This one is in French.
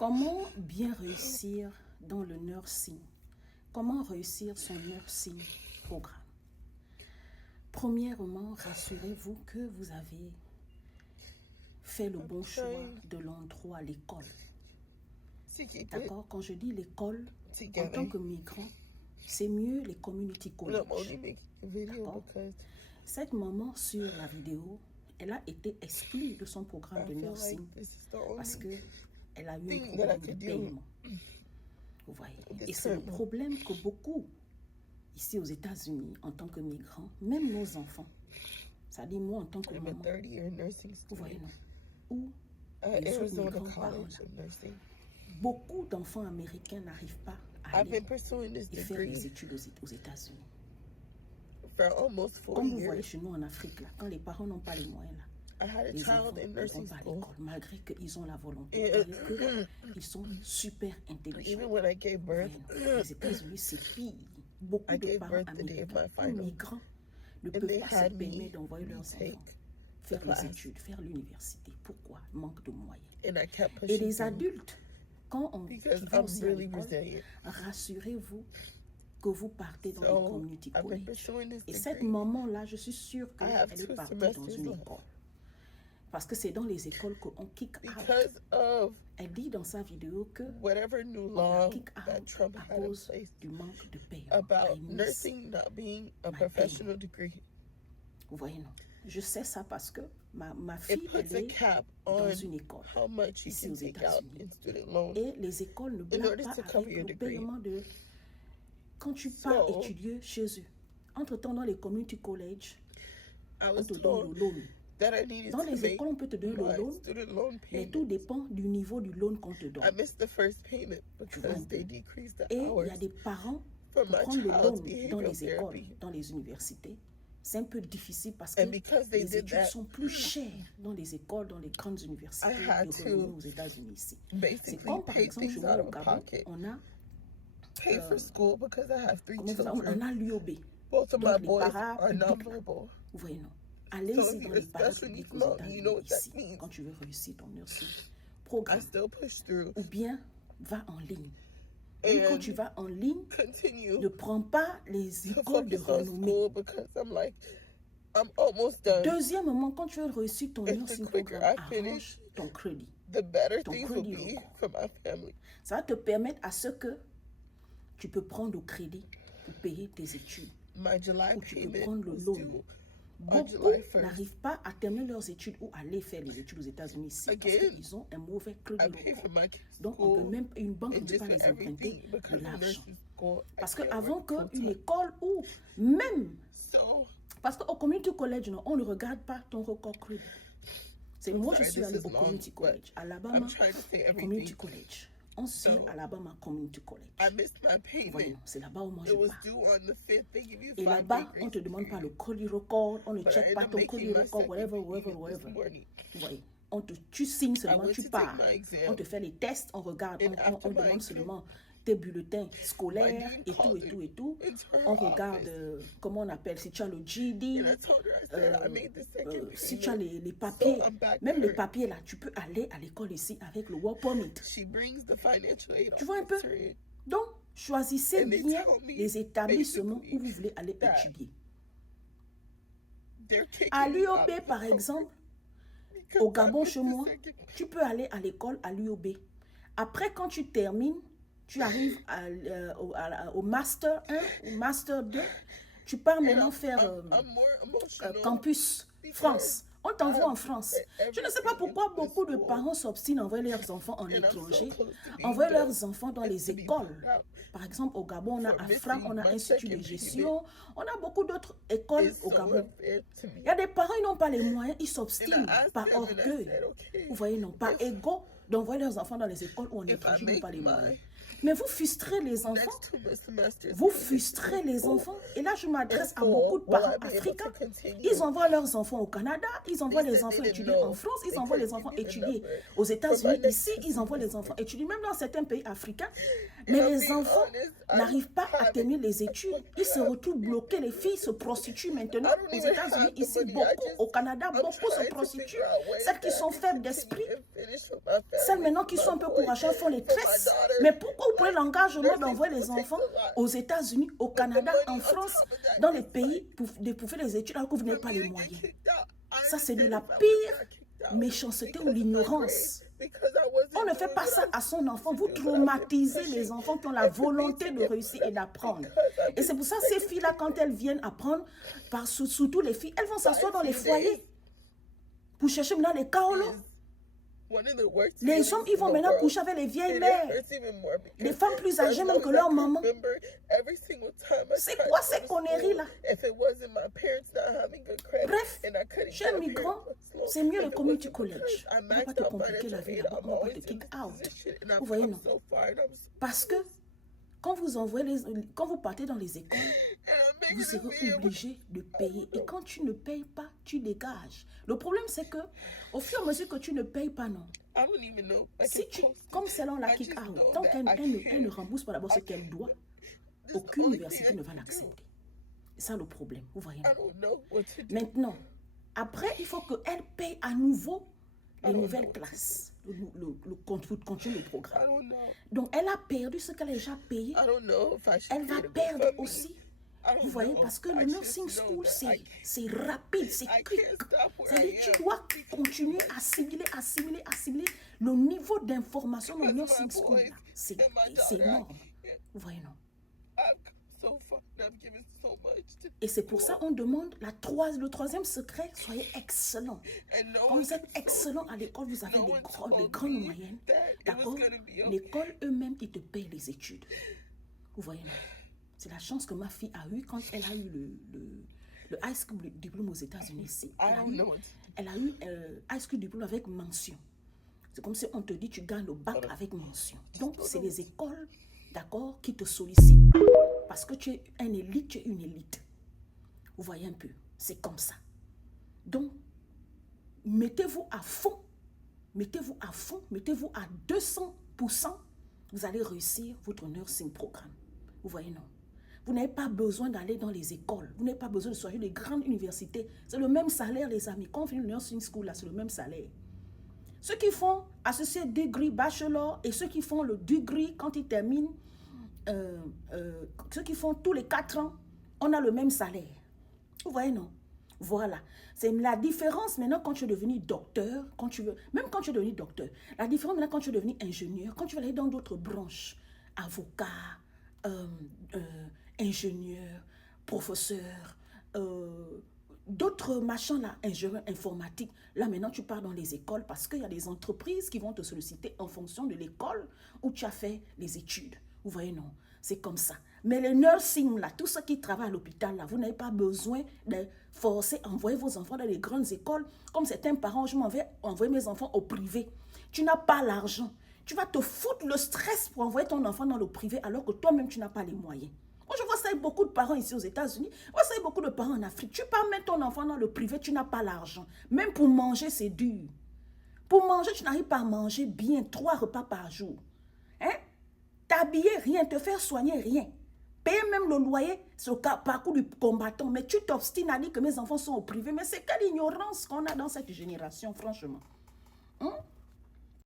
Comment bien réussir dans le nursing? Comment réussir son nursing programme? Premièrement, rassurez-vous que vous avez fait le bon choix de l'endroit, l'école. D'accord? Quand je dis l'école, en tant que migrant, c'est mieux les community college. D'accord? Cette maman sur la vidéo, elle a été exclue de son programme de nursing parce qu'elle a eu un problème de paiement. Vous voyez? Et c'est le problème que beaucoup, ici aux États-Unis, en tant que migrants, même nos enfants, ça dit moi en tant que maman, vous voyez, non? Ou les autres migrants parents là. Beaucoup d'enfants américains n'arrivent pas à aller et faire des études aux États-Unis. Comme vous voyez chez nous en Afrique, là, quand les parents n'ont pas les moyens, là, les enfants ne vont pas à l'école, malgré qu'ils ont la volonté. Ils sont super intelligents. Les États-Unis, c'est pire. Beaucoup de parents américains ou migrants ne peuvent pas se permettre d'envoyer leurs enfants faire les études, faire l'université. Pourquoi? Manque de moyens. Et les adultes, quand on va aussi à l'école, rassurez-vous que vous partez dans les community college. Et cette maman-là, je suis sûre qu'elle est partie dans une école. Parce que c'est dans les écoles qu'on kick out. Elle dit dans sa vidéo que on a kick out à cause du manque de paiement. Vous voyez, non? Je sais ça parce que ma fille, elle est dans une école ici aux États-Unis. Et les écoles ne blaguent pas avec le paiement de... Quand tu pars étudier chez eux, entre-temps dans les community college, on te donne le loan. Dans les écoles, on peut te donner le loan, mais tout dépend du niveau du loan qu'on te donne. Tu vois, et il y a des parents pour prendre le loan dans les écoles, dans les universités. C'est un peu difficile parce que les études sont plus chères dans les écoles, dans les grandes universités de renommée aux États-Unis ici. C'est comme par exemple chez moi au Gabon, on a on a l'UOB. Donc les parapublics, vous voyez, non? Allez-y dans les parapublics aux États-Unis ici, quand tu veux réussir ton nursing programme. Ou bien, va en ligne. Et quand tu vas en ligne, ne prends pas les écoles de renommée. Deuxièmement, quand tu veux réussir ton nursing programme, arrange ton crédit. Ton crédit local. Ça va te permettre à ce que tu peux prendre le crédit pour payer tes études. Ou tu peux prendre le loan. Beaucoup n'arrivent pas à terminer leurs études ou aller faire les études aux États-Unis ici parce qu'ils ont un mauvais crédit local. Donc, une banque ne peut pas les emprunter de l'argent. Parce qu'avant qu'une école ou même... Parce qu'au community college, non, on ne regarde pas ton record crédit. C'est moi, je suis allée au community college, Alabama Community College. On suit Alabama Community College. Voyons, c'est là-bas où moi je pars. Et là-bas, on ne te demande pas le credit record, on ne check pas ton credit record, whatever. Vous voyez, tu signes seulement, tu pars. On te fait les tests, on regarde, on demande seulement tes bulletins scolaires et tout. On regarde, comment on appelle, si tu as le GED, si tu as les papiers, même les papiers là, tu peux aller à l'école ici avec le work permit. Tu vois un peu? Donc, choisissez bien les établissements où vous voulez aller étudier. À l'UOB, par exemple, au Gabon chez moi, tu peux aller à l'école à l'UOB. Après, quand tu termines, tu arrives au Master 1 ou Master 2, tu pars maintenant faire Campus France. On t'envoie en France. Je ne sais pas pourquoi beaucoup de parents s'obstinent à envoyer leurs enfants en étranger, envoyer leurs enfants dans les écoles. Par exemple, au Gabon, on a AFRA, on a Institut de gestion, on a beaucoup d'autres écoles au Gabon. Il y a des parents, ils n'ont pas les moyens, ils s'obstinent par orgueil. Vous voyez, non, par ego, d'envoyer leurs enfants dans les écoles où en étranger, ils n'ont pas les moyens. Mais vous frustrez les enfants. Vous frustrez les enfants. Et là, je m'adresse à beaucoup de parents africains. Ils envoient leurs enfants au Canada, ils envoient les enfants étudier en France, ils envoient les enfants étudier aux États-Unis. Ici, ils envoient les enfants étudier, même dans certains pays africains. Mais les enfants n'arrivent pas à terminer les études. Ils se retrouvent bloqués. Les filles se prostituent maintenant aux États-Unis. Ici, beaucoup. Au Canada, beaucoup se prostituent. Celles qui sont faibles d'esprit, celles maintenant qui sont un peu courageuses font les tresses. Mais pourquoi vous prenez l'engagement d'envoyer les enfants aux États-Unis, au Canada, en France, dans les pays pour faire les études alors que vous n'avez pas les moyens? Ça, c'est de la pire méchanceté ou l'ignorance. On ne fait pas ça à son enfant. Vous traumatisez les enfants qui ont la volonté de réussir et d'apprendre. Et c'est pour ça que ces filles-là, quand elles viennent apprendre, surtout les filles, elles vont s'asseoir dans les foyers pour chercher maintenant les kaolos. Les hommes, ils vont maintenant coucher avec les vieilles mères. Les femmes plus âgées même que leur maman. C'est quoi ces conneries-là? Bref, chez un migrant, c'est mieux le community college. On ne va pas te compliquer la vie là-bas, on va pas te kick out. Vous voyez, non? Parce que quand vous partez dans les écoles, vous serez obligé de payer. Et quand tu ne payes pas, tu dégages. Le problème, c'est que au fur et à mesure que tu ne payes pas, non. Si comme selon la kick out, tant qu'elle ne rembourse pas d'abord ce qu'elle doit, aucune université ne va l'accepter. C'est ça le problème, vous voyez. Maintenant, après, il faut qu'elle paye à nouveau les nouvelles classes, le contenu du programme. Donc, elle a perdu ce qu'elle a déjà payé. Elle va perdre aussi. Vous voyez, parce que le nursing school, c'est rapide, c'est quick. C'est-à-dire que tu dois continuer à assimiler. Le niveau d'information dans le nursing school, c'est énorme. Vous voyez, non? Et c'est pour ça qu'on demande le troisième secret, soyez excellent. Quand vous êtes excellent à l'école, vous avez des grandes moyennes. D'accord? L'école eux-mêmes, ils te payent les études. Vous voyez, non? C'est la chance que ma fille a eue quand elle a eu le high school diplôme aux États-Unis ici. Elle a eu high school diplôme avec mention. C'est comme si on te dit tu gagnes le bac avec mention. Donc, c'est les écoles, d'accord, qui te sollicitent parce que tu es un élite, tu es une élite. Vous voyez un peu, c'est comme ça. Donc, mettez-vous à fond, mettez-vous à 200%, vous allez réussir votre nursing programme. Vous voyez, non? Vous n'avez pas besoin d'aller dans les écoles. Vous n'avez pas besoin de choisir les grandes universités. C'est le même salaire, les amis. Quand on fait une nursing school, là, c'est le même salaire. Ceux qui font associate degree, bachelor, et ceux qui font le degree quand ils terminent, ceux qui font tous les 4 ans, on a le même salaire. Vous voyez, non? Voilà. C'est la différence maintenant quand tu es devenu docteur, même quand tu es devenu docteur. La différence maintenant quand tu es devenu ingénieur, quand tu vas aller dans d'autres branches, avocat, ingénieur, professeur, d'autres machins là, ingénieur informatique. Là maintenant tu pars dans les écoles parce qu'il y a des entreprises qui vont te solliciter en fonction de l'école où tu as fait les études. Vous voyez, non? C'est comme ça. Mais les nursing là, tous ceux qui travaillent à l'hôpital là, vous n'avez pas besoin de forcer à envoyer vos enfants dans les grandes écoles. Comme certains parents, je m'en vais envoyer mes enfants au privé. Tu n'as pas l'argent. Tu vas te foutre le stress pour envoyer ton enfant dans le privé alors que toi-même, tu n'as pas les moyens. Moi, je vois ça avec beaucoup de parents ici aux États-Unis. Je vois ça avec beaucoup de parents en Afrique. Tu peux mettre ton enfant dans le privé, tu n'as pas l'argent. Même pour manger, c'est dur. Pour manger, tu n'arrives pas à manger bien 3 repas par jour. Hein? T'habiller, rien. Te faire soigner, rien. Payer même le loyer, c'est le parcours du combattant. Mais tu t'obstines à dire que mes enfants sont au privé. Mais c'est quelle ignorance qu'on a dans cette génération, franchement. Hein?